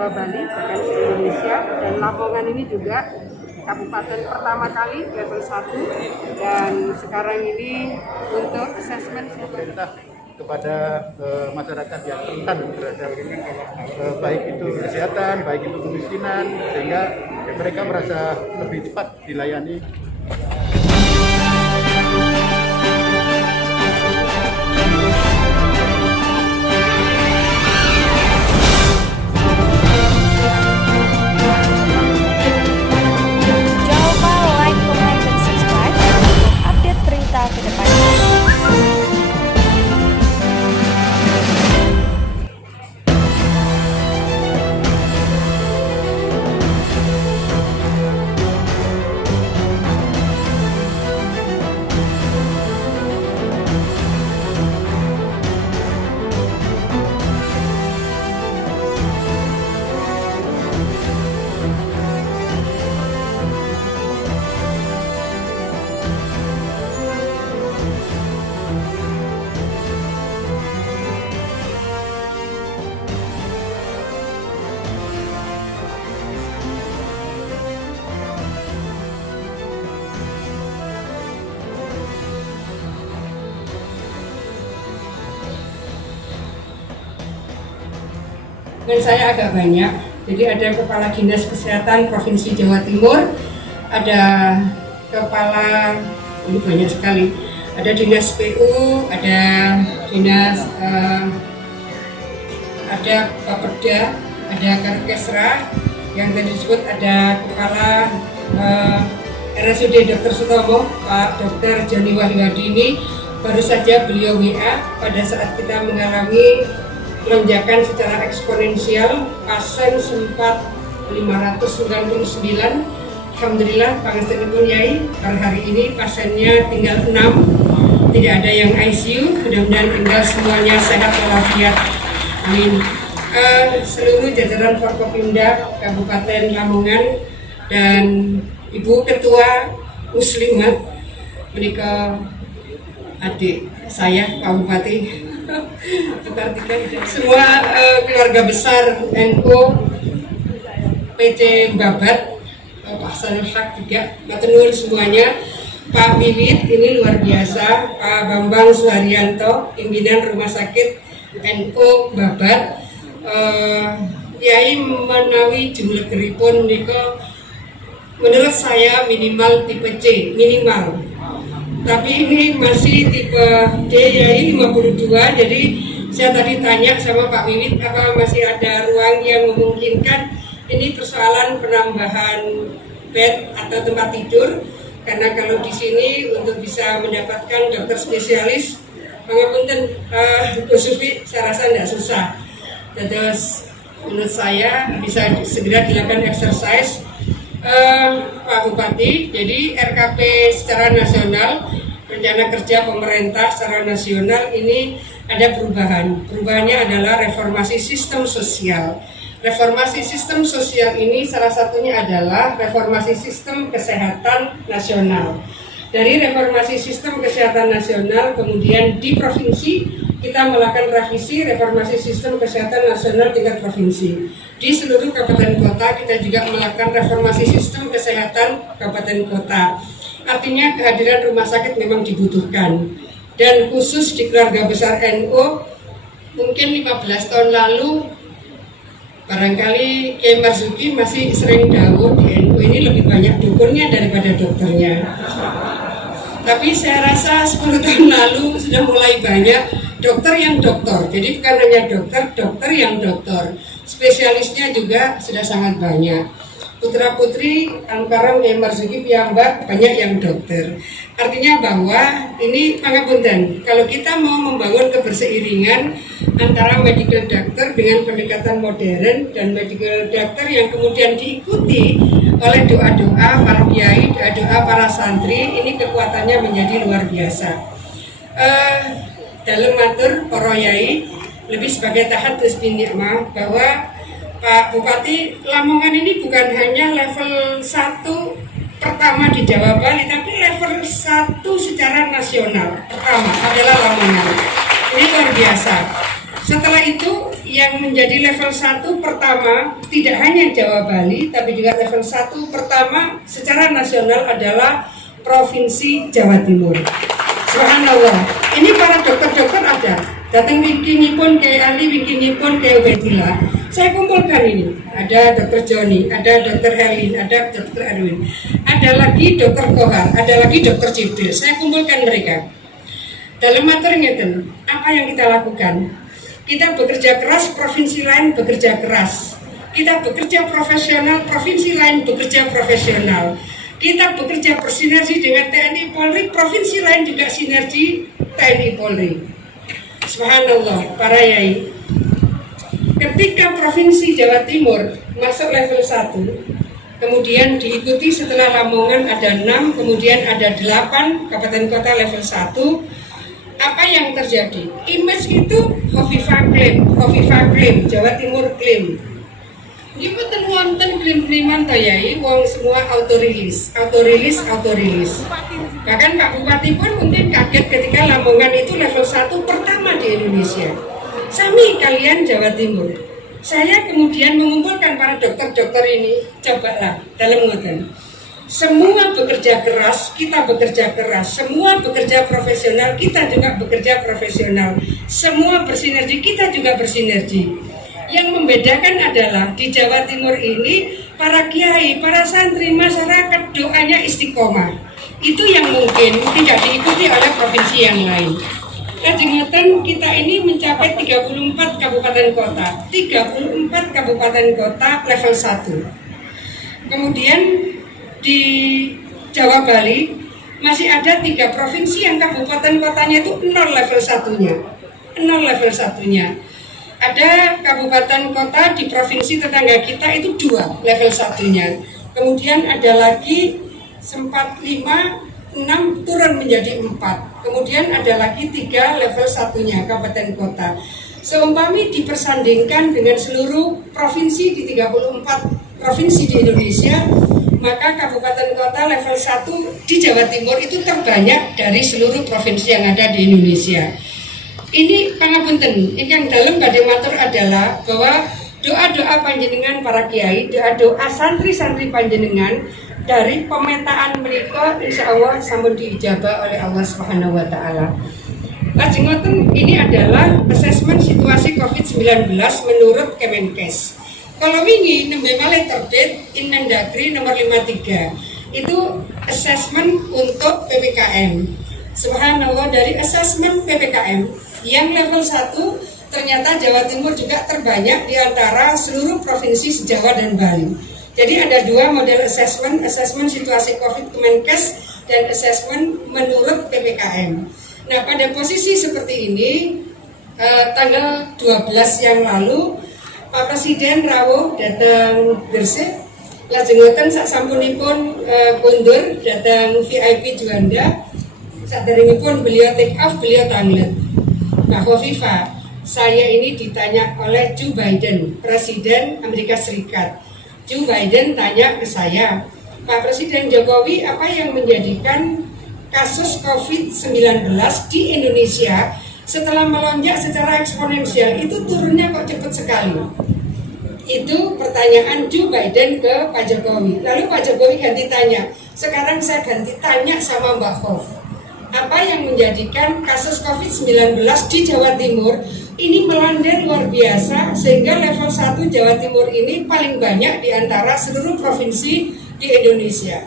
Jawa Bali, bahkan di Indonesia, dan Lamongan ini juga kabupaten pertama kali level 1, dan sekarang ini untuk asesmen kepada masyarakat yang rentan terhadap baik itu kesehatan, baik itu kemiskinan, sehingga mereka merasa lebih cepat dilayani. Jangan lupa like, comment, dan subscribe untuk update berita ke depannya. Dan saya agak banyak, jadi ada Kepala Dinas Kesehatan Provinsi Jawa Timur, ada Kepala, ini banyak sekali, ada Dinas PU, ada Dinas, ada Bapeda, ada Karkesra, yang tadi disebut ada Kepala RSUD Dr. Sutomo, Pak Dr. Joni Wahyudi. Ini baru saja beliau WA pada saat kita mengalami lonjakan secara eksponensial, pasien sempat 599. Alhamdulillah pangapunten Yai, per hari ini pasiennya tinggal 6, tidak ada yang ICU, mudah-mudahan tinggal semuanya sehat walafiat. Amin. Seluruh jajaran Forkopimda Kabupaten Lamongan dan Ibu Ketua Muslimat, menika adik saya Pak Bupati, semua keluarga besar NU PT Babat, Pak Sanul Haq juga, matur nuwun semuanya. Pak Wiwit ini luar biasa, Pak Bambang Suharyanto, pimpinan Rumah Sakit NU Babat, Yai menawi jumlahipun menika menurut saya minimal tipe C, minimal. Tapi ini masih tipe D, Yai 52, jadi saya tadi tanya sama Pak Wiwit apa masih ada ruang yang memungkinkan. Ini persoalan penambahan bed atau tempat tidur, karena kalau di sini untuk bisa mendapatkan dokter spesialis, pangapunten Bu Sufi, saya rasa tidak susah. Terus menurut saya bisa segera dilakukan exercise. Pak Bupati, jadi RKP secara nasional, rencana kerja pemerintah secara nasional ini ada perubahan. Perubahannya adalah reformasi sistem sosial. Reformasi sistem sosial ini salah satunya adalah reformasi sistem kesehatan nasional. Dari reformasi sistem kesehatan nasional, kemudian di provinsi kita melakukan revisi reformasi sistem kesehatan nasional tingkat provinsi. Di seluruh kabupaten kota kita juga melakukan reformasi sistem kesehatan kabupaten kota. Artinya kehadiran rumah sakit memang dibutuhkan. Dan khusus di keluarga besar NU, mungkin 15 tahun lalu barangkali Kiai Marzuki masih sering dawuh di NU ini lebih banyak dukunnya daripada dokternya. Tapi saya rasa 10 tahun lalu sudah mulai banyak dokter yang dokter. Jadi bukan hanya dokter yang dokter. Spesialisnya juga sudah sangat banyak. Putra putri Angkarang Kiai Marzuki piyambak banyak yang dokter. Artinya bahwa ini pangapunten, kalau kita mau membangun keberseiringan antara medical doctor dengan pendekatan modern dan medical doctor yang kemudian diikuti oleh doa-doa para kiai, doa-doa para santri, ini kekuatannya menjadi luar biasa. Dalam matur para yai lebih sebagai tahadus bin nikmah bahwa Pak Bupati, Lamongan ini bukan hanya level 1 pertama di Jawa Bali, tapi level 1 secara nasional pertama adalah Lamongan. Ini luar biasa. Setelah itu yang menjadi level 1 pertama tidak hanya Jawa Bali, tapi juga level 1 pertama secara nasional adalah Provinsi Jawa Timur. Subhanallah, ini para dokter-dokter ada, datang wiki pun kayak Ali, wiki pun kayak Ubedillah. Saya kumpulkan ini, ada Dr. Joni, ada Dr. Helin, ada Dr. Erwin, ada lagi Dr. Kohar, ada lagi Dr. Jibril. Saya kumpulkan mereka. Dalam materi ngeten, apa yang kita lakukan? Kita bekerja keras, provinsi lain bekerja keras. Kita bekerja profesional, provinsi lain bekerja profesional. Kita bekerja bersinergi dengan TNI Polri, provinsi lain juga sinergi TNI Polri. Subhanallah, para yai. Ketika Provinsi Jawa Timur masuk level 1, kemudian diikuti setelah Lamongan ada 6, kemudian ada 8 kabupaten kota level 1, apa yang terjadi? Image itu Hovifah klaim, Jawa Timur klaim. Ini betul wonten klaim-klaiman to yai, wong semua auto-rilis. Bahkan Pak Bupati pun mungkin kaget ketika Lamongan itu level 1 pertama di Indonesia. Sami kalian Jawa Timur. Saya kemudian mengumpulkan para dokter-dokter ini, cobalah dalam ngoten. Semua bekerja keras, kita bekerja keras. Semua bekerja profesional, kita juga bekerja profesional. Semua bersinergi, kita juga bersinergi. Yang membedakan adalah di Jawa Timur ini para kiai, para santri, masyarakat doanya istiqomah. Itu yang mungkin tidak diikuti oleh provinsi yang lain. Kajengatan kita ini mencapai 34 kabupaten kota, 34 kabupaten kota level 1. Kemudian di Jawa Bali masih ada 3 provinsi yang kabupaten kotanya itu 0 level 1-nya. 0 level 1-nya. Ada kabupaten kota di provinsi tetangga kita itu 2 level 1-nya. Kemudian ada lagi sempat 5, 6 turun menjadi 4. Kemudian ada lagi 3 level 1-nya kabupaten kota. Seumpami dipersandingkan dengan seluruh provinsi di 34 provinsi di Indonesia, maka kabupaten kota level 1 di Jawa Timur itu terbanyak dari seluruh provinsi yang ada di Indonesia. Ini pangapunten, yang dalam badhe matur adalah bahwa doa-doa panjenengan para kiai, doa-doa santri-santri panjenengan dari pemetaan mereka insya Allah sampun diijabah oleh Allah Subhanahu wa taala. Lajeng ngoten, ini adalah asesmen situasi COVID-19 menurut Kemenkes. Kalau wingi nembe malih terbit Inmendagri nomor 53. Itu asesmen untuk PPKM. Subhanallah, dari asesmen PPKM yang level 1 ternyata Jawa Timur juga terbanyak di antara seluruh provinsi se-Jawa dan Bali. Jadi ada 2 model asesmen situasi COVID Kemenkes dan asesmen menurut PPKM. Nah, pada posisi seperti ini, tanggal 12 yang lalu, Pak Presiden rawuh datang Gresik, lajeng ngoten sak sampunipun kundur datang VIP Juanda, saderengipun beliau take off, beliau tanglet. Mbak Hovifah, saya ini ditanya oleh Joe Biden, Presiden Amerika Serikat. Joe Biden tanya ke saya, Pak Presiden Jokowi, apa yang menjadikan kasus COVID-19 di Indonesia setelah melonjak secara eksponensial itu turunnya kok cepat sekali? Itu pertanyaan Joe Biden ke Pak Jokowi. Lalu Pak Jokowi ganti tanya, sekarang saya ganti tanya sama Mbak Hov, apa yang menjadikan kasus COVID-19 di Jawa Timur ini melandai luar biasa sehingga level 1 Jawa Timur ini paling banyak di antara seluruh provinsi di Indonesia?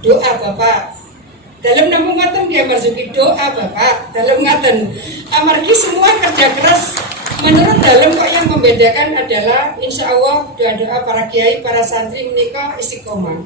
Doa Bapak. Dalam namun ngaten dia masuki doa Bapak. Dalam ngaten. Amargi semua kerja keras. Menurut dalam kok yang membedakan adalah insya Allah doa-doa para kiai, para santri menika istiqomah.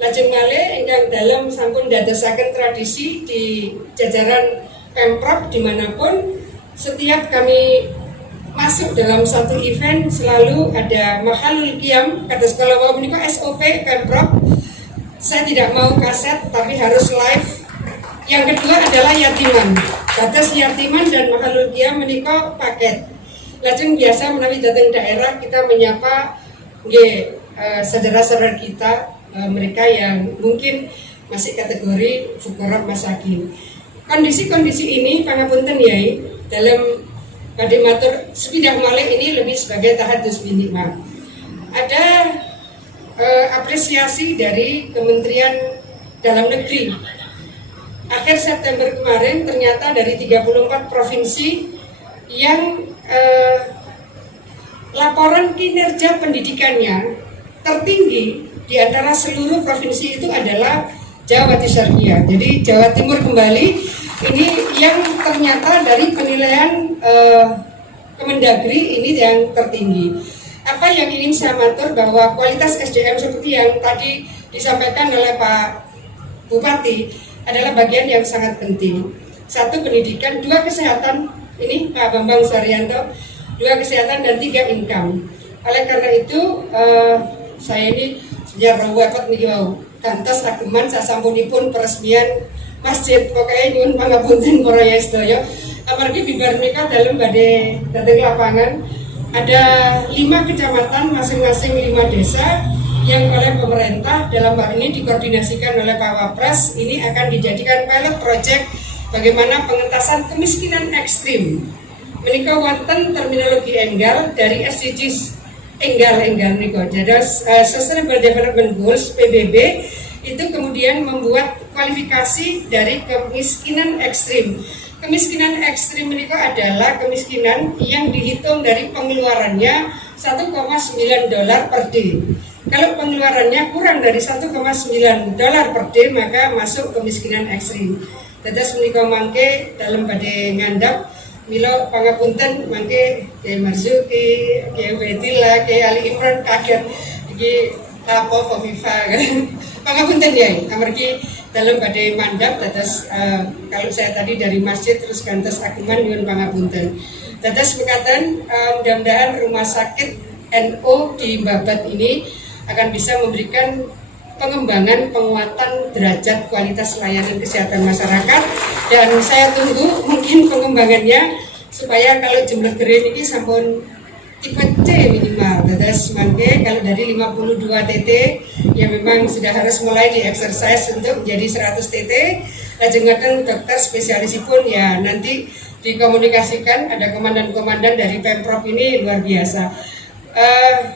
Lajeng malih ingkang dalam sampun dadosaken tradisi di jajaran Pemprov dimanapun setiap kami masuk dalam satu event selalu ada mahalul qiyam kata sekolah wau menika SOP Pemprov. Saya tidak mau kaset tapi harus live. Yang kedua adalah yatiman. Batas yatiman dan mahalul qiyam menika paket. Lajeng biasa menawi datang daerah kita menyapa nggih saudara-saudara kita mereka yang mungkin masih kategori fuqara masakin. Kondisi-kondisi ini pangapunten yai dalam badhe matur sepidah malih ini lebih sebagai tahadus binikmah. Ada apresiasi dari Kementerian Dalam Negeri. Akhir September kemarin ternyata dari 34 provinsi yang laporan kinerja pendidikannya tertinggi di antara seluruh provinsi itu adalah Jawa Tisarkia. Jadi Jawa Timur kembali ini yang ternyata dari penilaian Kemendagri ini yang tertinggi. Apa yang ingin saya matur bahwa kualitas SDM seperti yang tadi disampaikan oleh Pak Bupati adalah bagian yang sangat penting. Satu pendidikan, dua kesehatan, ini Pak Bambang Suharyanto, dua kesehatan dan tiga income. Oleh karena itu saya ini sejarah wepet nih kantos ageman sasampunipun peresmian masjid pokoknya nyuwun pangapunten para sedaya amargi bibar menika dalem badhe dateng lapangan. Ada 5 kecamatan, masing-masing 5 desa yang oleh pemerintah dalam hal ini dikoordinasikan oleh Pak Wapres. Ini akan dijadikan pilot project bagaimana pengentasan kemiskinan ekstrim. Menika wonten terminologi enggal dari SDGs enggal niko. Jadi Sustainable Development Goals (PBB) itu kemudian membuat kualifikasi dari kemiskinan ekstrim. Kemiskinan ekstrim ini adalah kemiskinan yang dihitung dari pengeluarannya $1,9 per day. Kalau pengeluarannya kurang dari $1,9 per day maka masuk kemiskinan ekstrim. Dados menika mangke dalam badhe ngandhap mila pangapunten mangke Kyai Marzuki, Kyai Betila, Kyai Ali Imran kaget iki apa Kofifa. Pangapunten ya, amargi dalam badai mandap dados kalau saya tadi dari masjid terus kantos ageman nyuwun pangapunten. Dados mekaten mudah-mudahan rumah sakit NO di Babat ini akan bisa memberikan pengembangan penguatan derajat kualitas layanan kesehatan masyarakat dan saya tunggu mungkin pengembangannya supaya kalau Jember Green ini sampun tipe C minimal. Dados mangke kalau dari 52 TT yang memang sudah harus mulai di exercise untuk menjadi 100 TT, lajengaken dokter spesialisipun ya nanti dikomunikasikan. Ada komandan-komandan dari Pemprov ini luar biasa.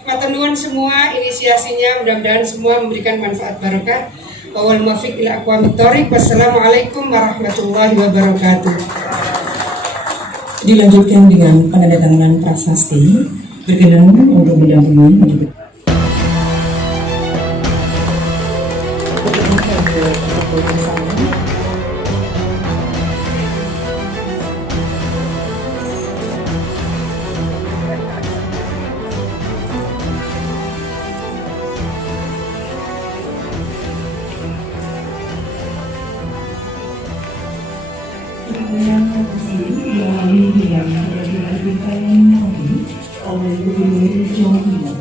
Matur nuwun semua inisiasinya, mudah-mudahan semua memberikan manfaat barokah. Wal muwaffiq ila aqwamit thoriq. Wassalamualaikum warahmatullahi wabarakatuh. Dilanjutkan dengan penandatanganan prasasti. Berkenan untuk mendampingi oleh Gubernur Jawa Timur.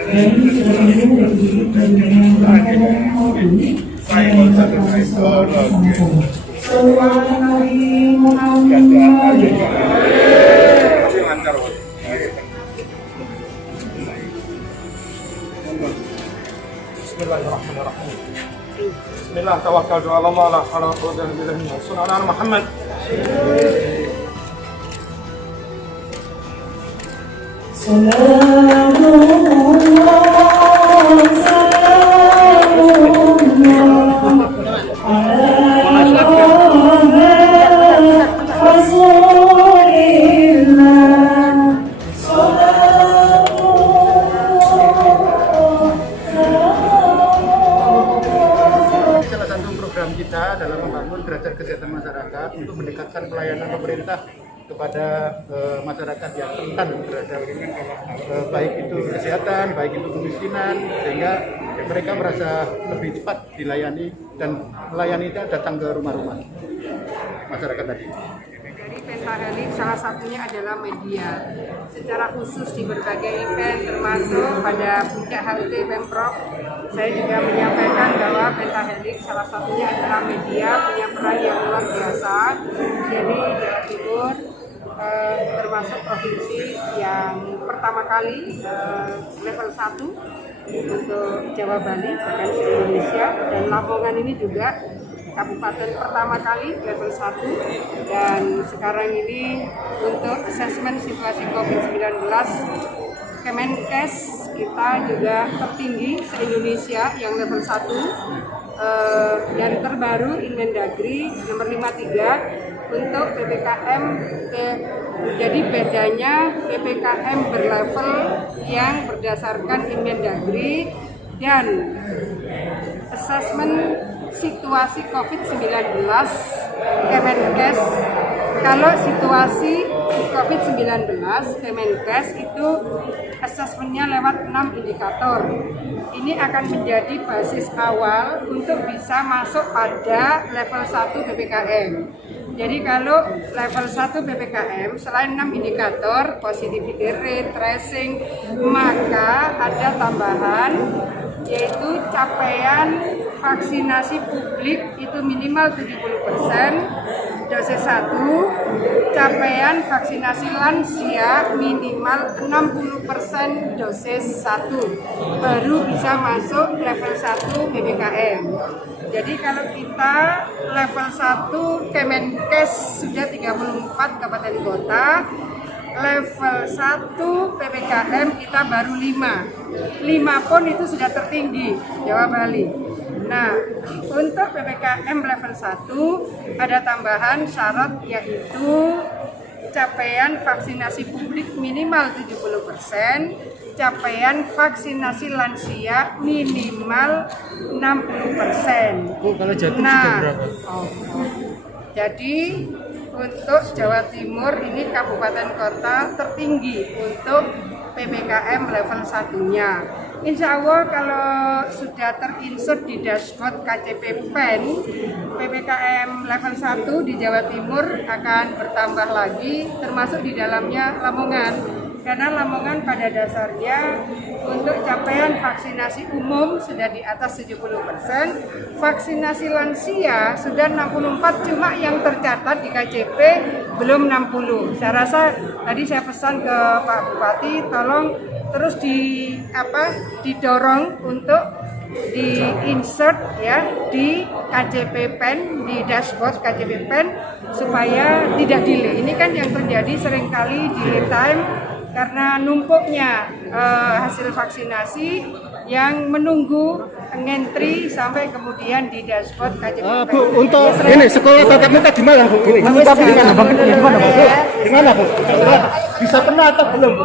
Dan Bismillahirrahmanirrahim. Bismillah tawakkaltu ala Allah la hawla wa la quwwata illa billah. Sallallahu Muhammad. Kita dalam membangun derajat kesehatan masyarakat untuk mendekatkan pelayanan pemerintah kepada masyarakat yang rentan terhadap baik itu kesehatan, baik itu kemiskinan, sehingga mereka merasa lebih cepat dilayani dan melayani itu datang ke rumah-rumah masyarakat tadi. Dari Pentahelik salah satunya adalah media. Secara khusus di berbagai event termasuk pada puncak HUT Pemprov, saya juga menyampaikan bahwa Pentahelik salah satunya adalah media punya peran yang luar biasa. Jadi Jawa Timur termasuk provinsi yang pertama kali level 1 untuk Jawa Bali bahkan di Indonesia, dan Lamongan ini juga kabupaten pertama kali level 1, dan sekarang ini untuk asesmen situasi COVID-19 Kemenkes kita juga tertinggi se-Indonesia yang level 1, dan terbaru Inmendagri nomor 53 untuk PPKM. Jadi bedanya PPKM berlevel yang berdasarkan Inmendagri dan asesmen situasi COVID-19 Kemenkes. Kalau situasi COVID-19 Kemenkes itu asesmennya lewat 6 indikator. Ini akan menjadi basis awal untuk bisa masuk pada level 1 PPKM. Jadi kalau level 1 PPKM selain 6 indikator positivity rate, tracing, maka ada tambahan yaitu capaian vaksinasi publik itu minimal 70% dosis 1, capaian vaksinasi lansia minimal 60% dosis 1, baru bisa masuk level 1 PPKM. Jadi kalau kita level 1 Kemenkes sudah 34 kabupaten kota, level 1 PPKM kita baru 5 pun itu sudah tertinggi Jawa Bali. Nah, untuk PPKM level 1 ada tambahan syarat yaitu capaian vaksinasi publik minimal 70%, capaian vaksinasi lansia minimal 60%. Bu, kalau Jatim Nah, sudah berapa? Jadi untuk Jawa Timur ini kabupaten kota tertinggi untuk PPKM level 1-nya. Insya Allah kalau sudah terinsert di dashboard KCP PEN, PPKM level 1 di Jawa Timur akan bertambah lagi, termasuk di dalamnya Lamongan. Karena Lamongan pada dasarnya untuk capaian vaksinasi umum sudah di atas 70%, vaksinasi lansia sudah 64, cuma yang tercatat di KCP belum 60. Saya rasa tadi saya pesan ke Pak Bupati, tolong terus didorong untuk di-insert ya di KCP PEN, di dashboard KCP PEN supaya tidak delay. Ini kan yang terjadi seringkali delay time karena numpuknya hasil vaksinasi yang menunggu ngentri sampai kemudian di dashboard KCP PEN. Bu, untuk ini sekolah tatap muka gimana Bu? Ini gimana Bang? Gimana Bu? Gimana Bu? Bisa kena atau belum Bu?